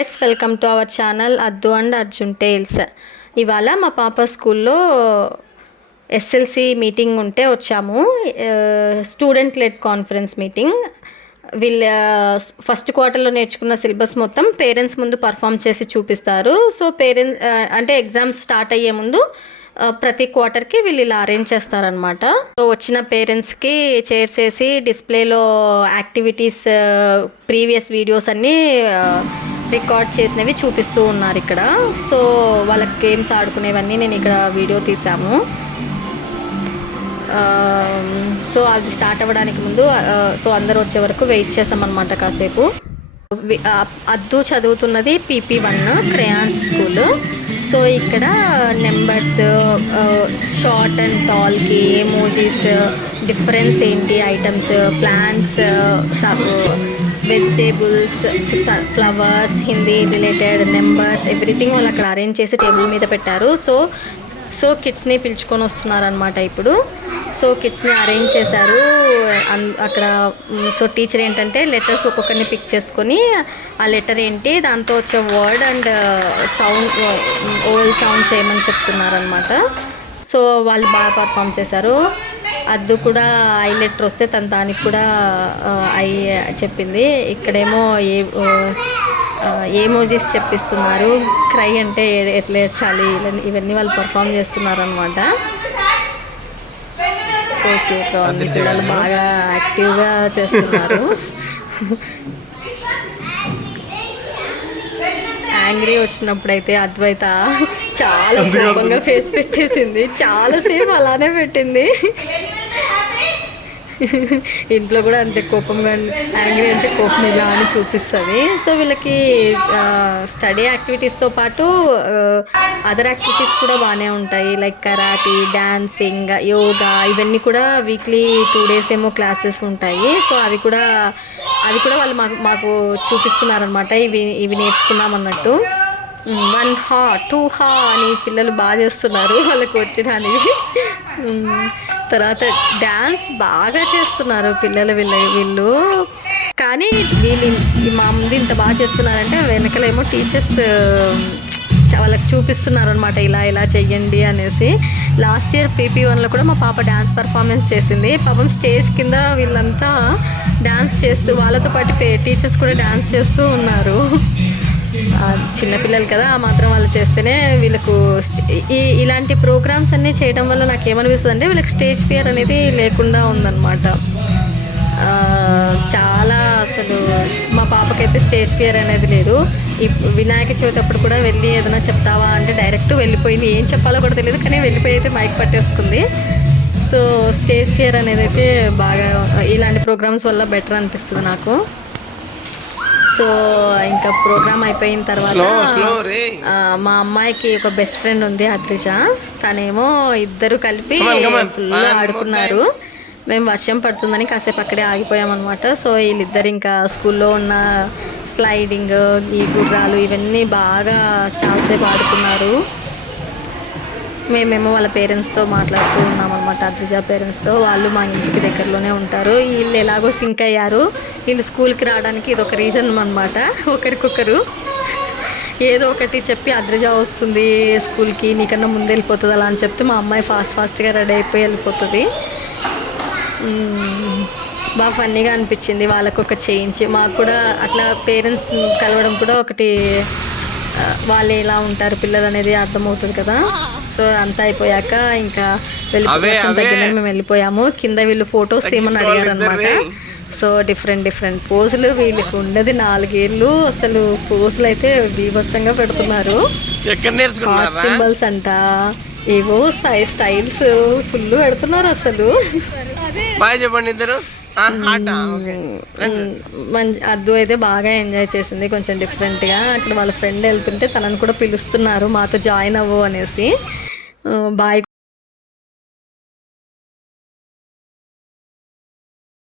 Let's welcome to our channel Addu and Arjun tales. ఇవాళ మా పాప స్కూల్లో ఎస్ఎల్సి మీటింగ్ ఉంటే వచ్చాము. Student led conference meeting. వీళ్ళ ఫస్ట్ క్వార్టర్లో నేర్చుకున్న సిలబస్ మొత్తం పేరెంట్స్ ముందు పర్ఫామ్ చేసి చూపిస్తారు. సో పేరెంట్స్ అంటే ఎగ్జామ్స్ స్టార్ట్ అయ్యే ముందు ప్రతి క్వార్టర్కి వీళ్ళు ఇలా అరేంజ్ చేస్తారనమాట. సో వచ్చిన పేరెంట్స్కి చైర్స్ వేసి డిస్ప్లేలో యాక్టివిటీస్, ప్రీవియస్ వీడియోస్ అన్నీ రికార్డ్ చేసినవి చూపిస్తూ ఉన్నారు ఇక్కడ. సో వాళ్ళకి గేమ్స్ ఆడుకునేవన్నీ నేను ఇక్కడ వీడియో తీసాము. సో అది స్టార్ట్ అవ్వడానికి ముందు సో అందరూ వచ్చే వరకు వెయిట్ చేసామన్నమాట కాసేపు. అద్దు చదువుతున్నది PP1 క్రేయాన్స్ స్కూల్. సో ఇక్కడ నెంబర్స్, షార్ట్ అండ్ టాల్కి ఎమోజీస్, డిఫరెన్స్ ఏంటి, items, plants, vegetables, flowers, Hindi related numbers, everything వాళ్ళు అక్కడ అరేంజ్ చేసి టేబుల్ మీద పెట్టారు. సో కిడ్స్ని పిలుచుకొని వస్తున్నారనమాట ఇప్పుడు. సో కిడ్స్ని అరేంజ్ చేశారు అక్కడ. సో టీచర్ ఏంటంటే లెటర్స్ ఒక్కొక్కరిని పిక్ చేసుకొని ఆ లెటర్ ఏంటి, దాంతో వచ్చే word and sound, vowel sound చేయమని చెప్తున్నారనమాట. సో వాళ్ళు బాగా పర్ఫామ్ చేశారు. అద్దు కూడా ఐ లెటర్ వస్తే దానికి కూడా ఐ చెప్పింది. ఇక్కడేమో ఏమోజీస్ చెప్పిస్తున్నారు. క్రై అంటే ఎట్లా ఏడ్చాలి, ఇవన్నీ వాళ్ళు పర్ఫామ్ చేస్తున్నారు అనమాట. సో క్యూట్గా ఉంది, పిల్లలు బాగా యాక్టివ్గా చేస్తున్నారు. యాంగ్రీ వచ్చినప్పుడైతే అద్వైత చాలా కోపంగా ఫేస్ పెట్టేసింది. చాలాసేపు అలానే పెట్టింది. ఇంట్లో కూడా అంతే కోపంగా, యాంగ్రీ అంటే కోపం ఇలా అని చూపిస్తుంది. సో వీళ్ళకి స్టడీ యాక్టివిటీస్తో పాటు అదర్ యాక్టివిటీస్ కూడా బాగానే ఉంటాయి. లైక్ కరాటీ, డాన్సింగ్, యోగా, ఇవన్నీ కూడా వీక్లీ 2 days ఏమో క్లాసెస్ ఉంటాయి. సో అవి కూడా వాళ్ళు మాకు చూపిస్తున్నారనమాట. ఇవి నేర్చుకున్నాం అన్నట్టు. 1 హా 2 హా అని పిల్లలు బాగా చేస్తున్నారు వాళ్ళకి వచ్చినవి. తర్వాత డ్యాన్స్ బాగా చేస్తున్నారు పిల్లలు వీళ్ళు. కానీ మా ముందు ఇంత బాగా చేస్తున్నారంటే వెనకలేమో టీచర్స్ వాళ్ళకి చూపిస్తున్నారు అనమాట, ఇలా చెయ్యండి అనేసి. లాస్ట్ ఇయర్ PP1లో కూడా మా పాప డ్యాన్స్ పర్ఫార్మెన్స్ చేసింది. పాపం స్టేజ్ కింద వీళ్ళంతా డ్యాన్స్ చేస్తూ, వాళ్ళతో పాటు టీచర్స్ కూడా డ్యాన్స్ చేస్తూ ఉన్నారు. చిన్నపిల్లలు కదా, ఆ మాత్రం వాళ్ళు చేస్తేనే వీళ్ళకు ఇలాంటి ప్రోగ్రామ్స్ అన్నీ చేయడం వల్ల నాకు ఏమనిపిస్తుంది అంటే వీళ్ళకి స్టేజ్ ఫియర్ అనేది లేకుండా ఉందన్నమాట. చాలా అసలు మా పాపకైతే స్టేజ్ ఫియర్ అనేది లేదు. ఈ వినాయక చవితి అప్పుడు కూడా వెళ్ళి ఏదైనా చెప్తావా అంటే డైరెక్ట్ వెళ్ళిపోయింది. ఏం చెప్పాలో కూడా తెలియదు, కానీ వెళ్ళిపోయి అయితే మైక్ పట్టేసుకుంది. సో స్టేజ్ ఫియర్ అనేది అయితే బాగా ఇలాంటి ప్రోగ్రామ్స్ వల్ల బెటర్ అనిపిస్తుంది నాకు. సో ఇంకా ప్రోగ్రామ్ అయిపోయిన తర్వాత మా అమ్మాయికి ఒక బెస్ట్ ఫ్రెండ్ ఉంది, అద్రిజ. తనేమో ఇద్దరు కలిపి ఫుల్ ఆడుకున్నారు. మేము వర్షం పడుతుందని కాసేపు అక్కడే ఆగిపోయామన్నమాట. సో వీళ్ళిద్దరు ఇంకా స్కూల్లో ఉన్న స్లైడింగ్, ఈ గుర్రాలు, ఇవన్నీ బాగా చాలాసేపు ఆడుకున్నారు. మేమేమో వాళ్ళ పేరెంట్స్తో మాట్లాడుతూ ఉన్నాం అనమాట, అద్రిజ పేరెంట్స్తో. వాళ్ళు మా ఇంటికి దగ్గరలోనే ఉంటారు. వీళ్ళు ఎలాగో సింక్ అయ్యారు. వీళ్ళు స్కూల్కి రావడానికి ఇదొక రీజన్ అనమాట. ఒకరికొకరు ఏదో ఒకటి చెప్పి, అద్రిజ వస్తుంది స్కూల్కి, నీకన్నా ముందు వెళ్ళిపోతుంది అలా అని చెప్తే మా అమ్మాయి ఫాస్ట్గా రెడీ అయిపోయి వెళ్ళిపోతుంది. బాగా ఫన్నీగా అనిపించింది. వాళ్ళకు ఒక చేంజ్, మాకు కూడా అట్లా పేరెంట్స్ కలవడం కూడా ఒకటి, వాళ్ళు ఎలా ఉంటారు పిల్లలు అనేది అర్థమవుతుంది కదా. సో అంతా అయిపోయాక ఇంకా వెళ్ళిపోయాం. మేము వెళ్ళిపోయాము. కింద వీళ్ళు ఫోటోస్ తీయమని అడిగారు అనమాట. సో డిఫరెంట్ పోజులు. వీళ్ళకి ఉన్నది 4 ఏళ్ళు. అసలు పోజులు అయితే బీభత్సంగా పెడుతున్నారు. హార్ట్ సింబల్స్ అంట, ఏవో స్టైల్స్ ఫుల్ పెడుతున్నారు అసలు. అద్దు అయితే బాగా ఎంజాయ్ చేసింది, కొంచెం డిఫరెంట్గా. అక్కడ వాళ్ళ ఫ్రెండ్ వెళ్తుంటే తనని కూడా పిలుస్తున్నారు, మాతో జాయిన్ అవ్వు అనేసి. బాయ్